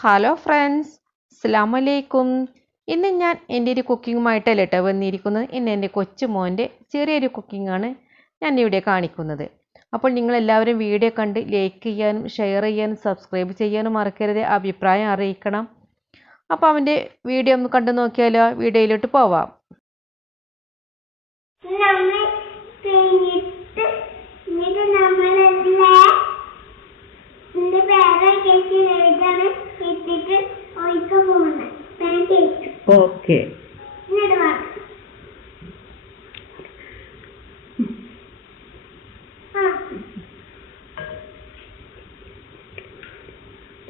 Hello friends, അസ്സലാമു അലൈക്കും. ഇന്ന് ഞാൻ എൻ്റെ ഒരു കുക്കിങ്ങുമായിട്ടല്ല കേട്ടോ വന്നിരിക്കുന്നത്. ഇന്ന് എൻ്റെ കൊച്ചുമോൻ്റെ ചെറിയൊരു കുക്കിങ്ങാണ് ഞാൻ ഇവിടെ കാണിക്കുന്നത്. അപ്പോൾ നിങ്ങളെല്ലാവരും വീഡിയോ കണ്ട് ലൈക്ക് ചെയ്യാനും ഷെയർ ചെയ്യാനും സബ്സ്ക്രൈബ് ചെയ്യാനും മറക്കരുത്. അഭിപ്രായം അറിയിക്കണം. അപ്പോൾ അവൻ്റെ വീഡിയോ ഒന്ന് കണ്ടു നോക്കിയാലോ? വീഡിയോയിലോട്ട് പോവാം. Okay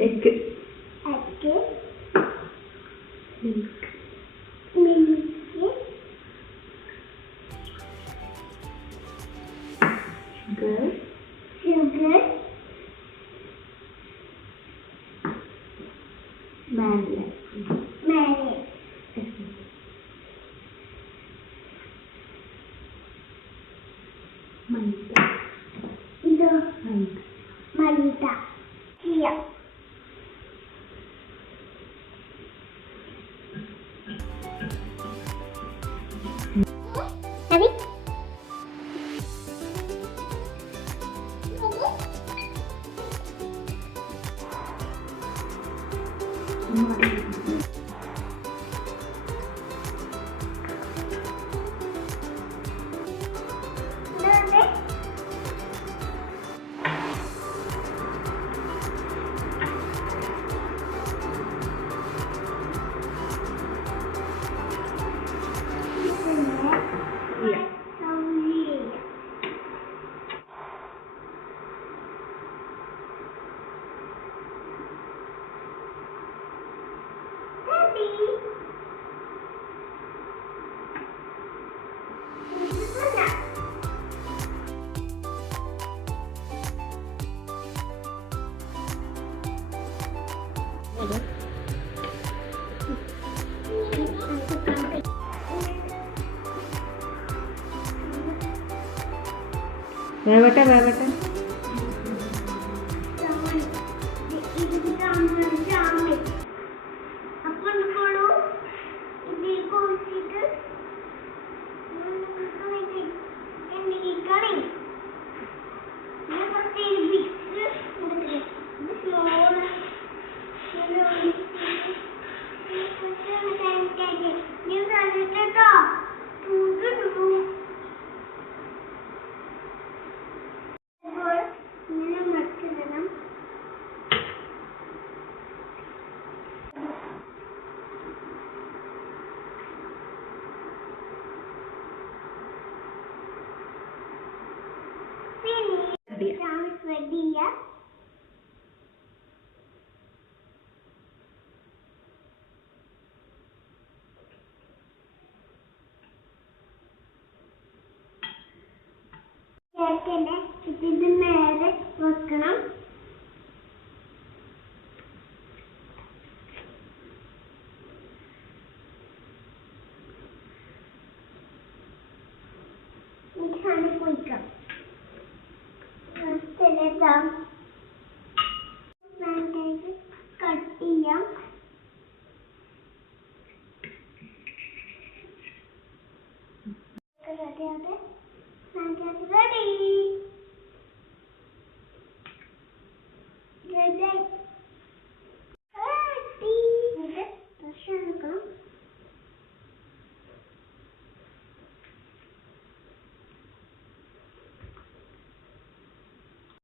egg milk sugar Marie maida chia വേവട്ടെ ഇതിന്റെ മേലെ വെക്കണം. Poiക്കാം.